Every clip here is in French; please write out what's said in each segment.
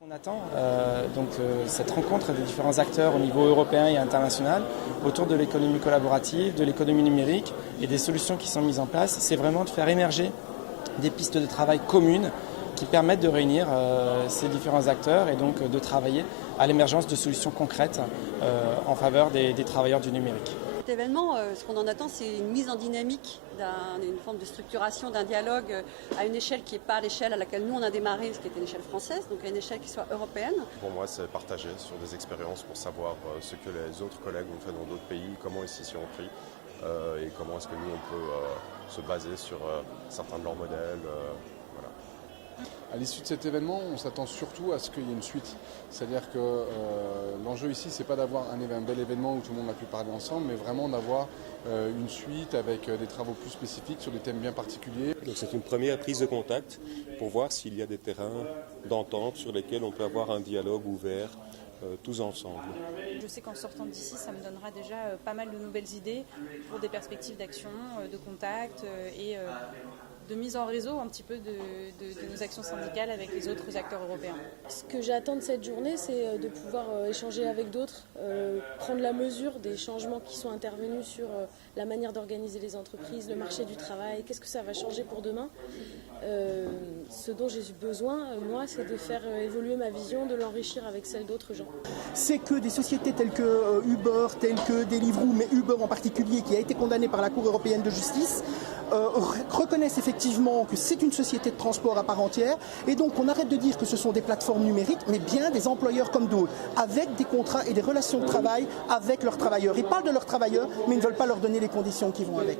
On attend cette rencontre des différents acteurs au niveau européen et international autour de l'économie collaborative, de l'économie numérique et des solutions qui sont mises en place, c'est vraiment de faire émerger des pistes de travail communes qui permettent de réunir ces différents acteurs et donc de travailler à l'émergence de solutions concrètes en faveur des travailleurs du numérique. Cet événement, ce qu'on en attend, c'est une mise en dynamique, une forme de structuration d'un dialogue à une échelle qui n'est pas à l'échelle à laquelle nous on a démarré, ce qui était l'échelle française, donc à une échelle qui soit européenne. Pour moi, c'est partager sur des expériences pour savoir ce que les autres collègues ont fait dans d'autres pays, comment ils s'y sont pris et comment est-ce que nous on peut se baser sur certains de leurs modèles. Voilà. À l'issue de cet événement, on s'attend surtout à ce qu'il y ait une suite. C'est-à-dire que l'enjeu ici, c'est pas d'avoir un bel événement où tout le monde a pu parler ensemble, mais vraiment d'avoir une suite avec des travaux plus spécifiques sur des thèmes bien particuliers. Donc c'est une première prise de contact pour voir s'il y a des terrains d'entente sur lesquels on peut avoir un dialogue ouvert tous ensemble. Je sais qu'en sortant d'ici, ça me donnera déjà pas mal de nouvelles idées pour des perspectives d'action, de contact et de mise en réseau un petit peu de nos actions syndicales avec les autres acteurs européens. Ce que j'attends de cette journée, c'est de pouvoir échanger avec d'autres, prendre la mesure des changements qui sont intervenus sur la manière d'organiser les entreprises, le marché du travail, qu'est-ce que ça va changer pour demain. Ce dont j'ai besoin, moi, c'est de faire évoluer ma vision, de l'enrichir avec celle d'autres gens. C'est que des sociétés telles que Uber, telles que Deliveroo, mais Uber en particulier, qui a été condamné par la Cour européenne de justice, reconnaissent effectivement que c'est une société de transport à part entière, et donc on arrête de dire que ce sont des plateformes numériques, mais bien des employeurs comme d'autres, avec des contrats et des relations de travail avec leurs travailleurs. Ils parlent de leurs travailleurs, mais ils ne veulent pas leur donner les conditions qui vont avec.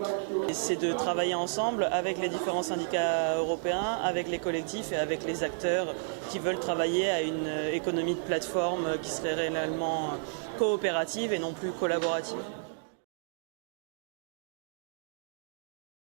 C'est de travailler ensemble avec les différents syndicats européens, avec les collectifs et avec les acteurs qui veulent travailler à une économie de plateforme qui serait réellement coopérative et non plus collaborative.